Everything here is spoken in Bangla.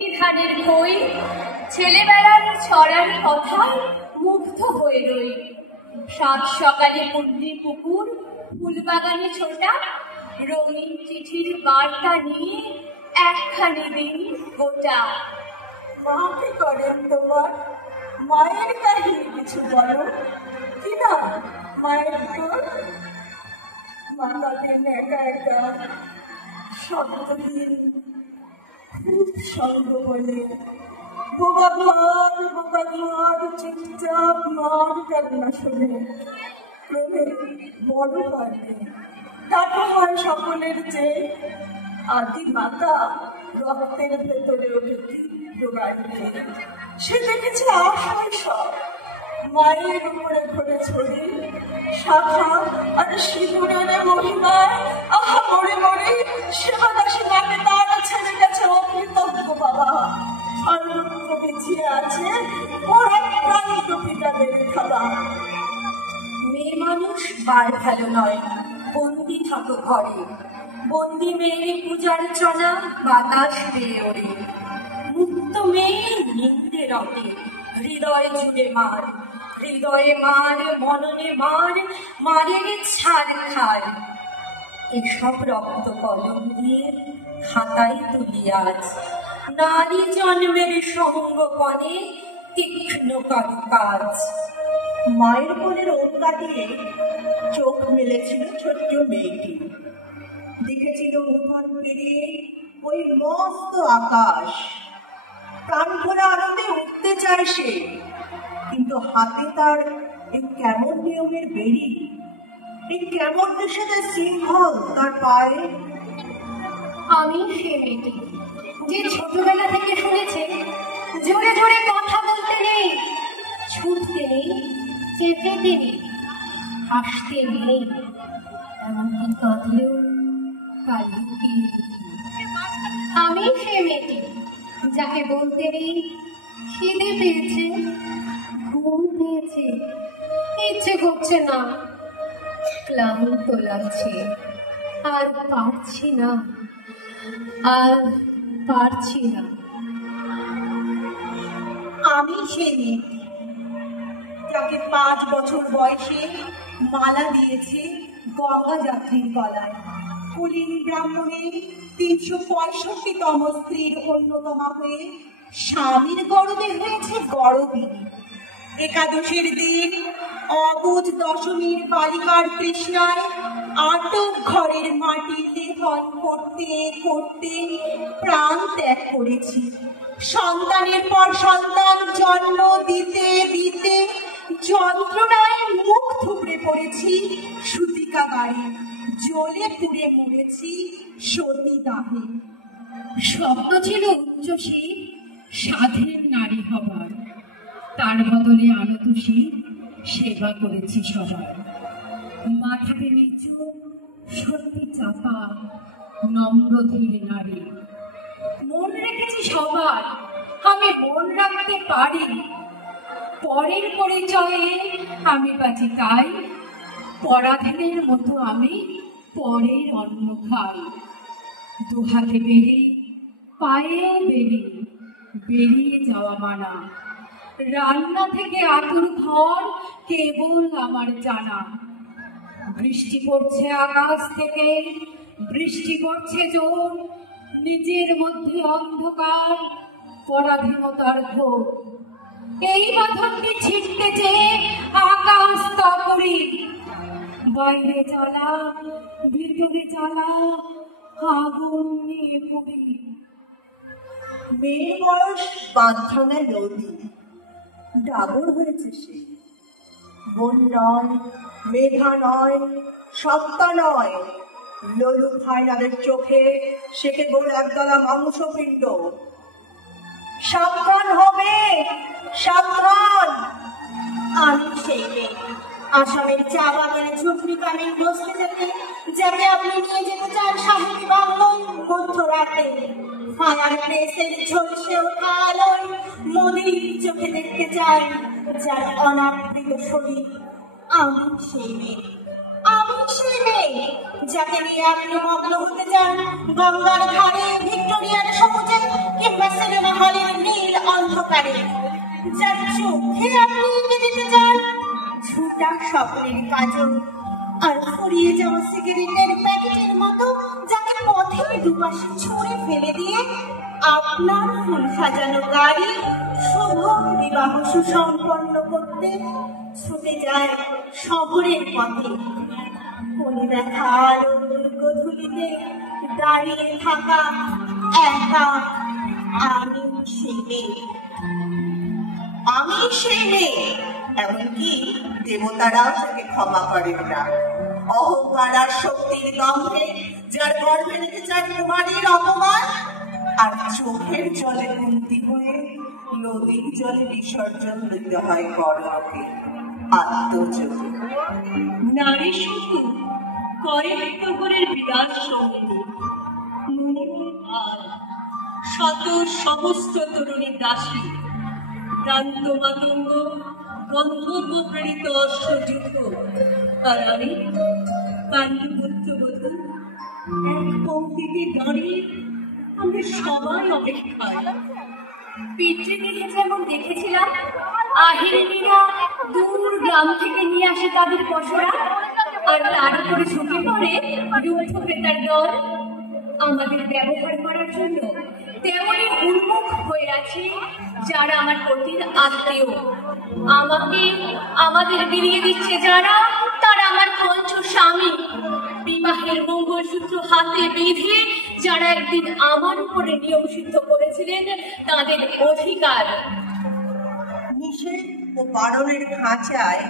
ধানের খই ছেলেবেলার ছড়ার কথায় মুগ্ধ হয়ে রই। সাত সকালে পুণ্যি পুকুর ফুলবাগানে ছোটা রঙিন চিঠির বার্তা নিয়ে একখানি দিন গোটা। মা কি করেন তোমার? মায়ের কাহিনী কিছু বলো। কি না মায়ের তোর? মা তাদের একা একা শব্দহীন খুব সঙ্গ বলে বোবা ঘর চুপচাপ মার কান্না শুনে ক্রমে বড় হয়। তাকে হয় সকলের চেয়ে আদি মাতা রক্তের ভেতরে ওঠে তীব্র গাড়িতে। সে দেখেছে আশায় সব মায়ের উপরে ঘরে ছড়ি শাখা আর সিঁদুরের মহিমায় আহা মরে মরে সেবাদাসী মাকে তারা ছেড়ে গেছে অকৃতজ্ঞ বাবা। সর্বত্র পিছিয়ে আছে ওর আক্রান্ত পিতাদের খাবা। মেয়ে মানুষ বার ভালো নয়, বন্দি থাকো ঘরে। বন্দি মেয়ে পূজার চনা বাতাস পেয়ে ওরে। মুক্ত মেয়ে নিন্দে রটে হৃদয় জুড়ে মার। হৃদয়ে মার মননে মার মারের ছাড় খায়। এসব রক্ত কলম দিয়ে খাতায় তুলি আজ নারী জন্মের সঙ্গপনে তীক্ষ্ণ কাজ। মায়ের কোলের ওট কাটিয়ে চোখ মেলেছিল ছোট্ট মেয়েটি। দেখেছিল উঠোন পেরিয়ে ওই মস্ত আকাশ। প্রাণ ভরা আনন্দে উঠতে চায় সে, কিন্তু হাতে তার এই কেমন নিয়মের বেড়ি, এই কেমন নিষেধের শৃঙ্খল তার পায়ে। আমি সে মেয়েটি যে ছোটবেলা থেকে শুনেছে জোরে জোরে কথা বলতে নেই, ছুটতে নেই, চেঁচাতে নেই, হাসতে নেই, এমনকি কাঁদলেও কালকে। আমি সে মেয়েটি যাকে বলতে নেই খিদে পেয়েছে, ঘুম পেয়েছে, ইচ্ছে করছে না, ক্লান্ত লাগছে, আর পারছি না, আর পারছি না। আমি সে মেয়েটি যাকে 5 বছর বয়সে মালা দিয়েছে গঙ্গা যাত্রীর গলায়। কুলীন ব্রাহ্মণের 365তম স্ত্রীর অন্যতমা হয়ে স্বামীর গর্বে হয়েছে গর্বিনী। একাদশের দিন অবুধ দশমীর বালিকার তৃষ্ণায় আটক ঘরের মাটির লেখন করতে করতে প্রাণ ত্যাগ করেছি। সন্তানের পর সন্তান জন্ম দিতে দিতে যন্ত্রণায় মুখ থুবড়ে পড়েছি সূতিকাগারে, জ্বলে পুড়ে মরেছি সতীদাহে। স্বপ্ন ছিল উচ্চশীল স্বাধীন নারী হবার, তার বদলে আনতোষী সেবা করেছি সবার। মাথাতে নিচু সত্যি চাপা নম্র ধীর নারী। মন রেখেছি সবার, আমি মন রাখতে পারি। পরের পরিচয়ে আমি বাঁচি তাই, পরাধীনের মতো আমি পরের অন্ন খাই। দুহাতে বেরি পায়েও বেরি, বেরিয়ে যাওয়া মানা। রান্না থেকে আতুর ঘর কেবল আমার জানা। বৃষ্টি পড়ছে আকাশ থেকে, বৃষ্টি পড়ছে জোর, নিজের মধ্যে অন্ধকার পরাধীনতার ঘোর। এই বাঁধনটি ছিটতে চেয়ে আকাশ তা করি, বাইরে জ্বালা ভিতরে জ্বালা আগুন নিয়ে পড়ি। মেয়ের বয়স বাঁধনা নদী, ডাগর হয়েছে সে। মন নয়, মেধা নয়, সত্তা নয়, লোলুপ হায়নাদের চোখে সে কেবল একদলা মাংসপিণ্ড। সাবধান হবে, সাবধান। আমি সেই মেয়ে আসামের চা বাগানে ঝুপড়ি কানের বসতে যেতে, যাকে আপনি নিয়ে যেতে চান সাহেবী বাংলোয় মধ্যরাতে। ফায়ার প্লেসের ঝলসে ওঠা আলোয় মোদির চোখে দেখতে চাই যার অনাবৃত শরীর। আমি সেই মেয়ে, আমি সেই মেয়ে যাকে নিয়ে আপনি মগ্ন হতে চান গঙ্গার ধারে, ভিক্টোরিয়ার সবুজে কিংবা সিনেমা সহকারে, যার চোখে আপনি এঁকে দিতে চান ঝুটা স্বপ্নের কাজল, আর ফুরিয়ে যাওয়া সিগারেটের প্যাকেটের মতো যাকে পথের দুপাশে ছুঁড়ে ফেলে দিয়ে আপনার ফুল সাজানো গাড়ি শুভ বিবাহ সুসম্পন্ন করতে ছুটে যায় শহরের পথে। কোনে দেখা আলোর গধূলিতে দাঁড়িয়ে থাকা একা আমি সেই মেয়ে। আমি সেই মেয়ে, এমনকি দেবতারাও তাকে ক্ষমা করেন না। অহংকার আর শক্তির দম্ভে যার গর্ভে রেখে যায় কুমারীর অপমান, আর চোখের জলে কুন্তি হয়ে নদীর জলে বিসর্জন দিতে হয় কর্মকে আত্মযোগে। নারী শুধু কয়েক প্রহরের বিলাস সঙ্গিনী, মনিময় আর শত সমস্ত তরুণী দাসী, ক্রান্ত মাতঙ্গ গন্ধর্ব প্রেরিত অশ্বযুদ্ধ, আর আমি পাণ্ডুপুত্রবধূ এক পঙ্ক্তিতে দাঁড়িয়ে আমাদের সবার অপেক্ষায়। পিতৃদিকে যেমন দেখেছিলাম আহিরিনীরা দূর গ্রাম থেকে নিয়ে আসে তাদের পশরা, আর তার উপরে ঝুঁকে পড়ে যুদ্ধ ক্রেতার দল আমাদের ব্যবহার করার জন্য, তেমনি উন্মুখ হয়ে আছে যারা আমার পতির আত্মীয়। আমাকে আমাদের বিলিয়ে দিচ্ছে যারা, তারা আমার পঞ্চ স্বামী। বিবাহের মঙ্গলসূত্র হাতে বেঁধে যারা একদিন আমার উপরে নিয়ম সিদ্ধ করেছিলেন তাদের অধিকার। নিষেধ ও বারণের খাঁচায়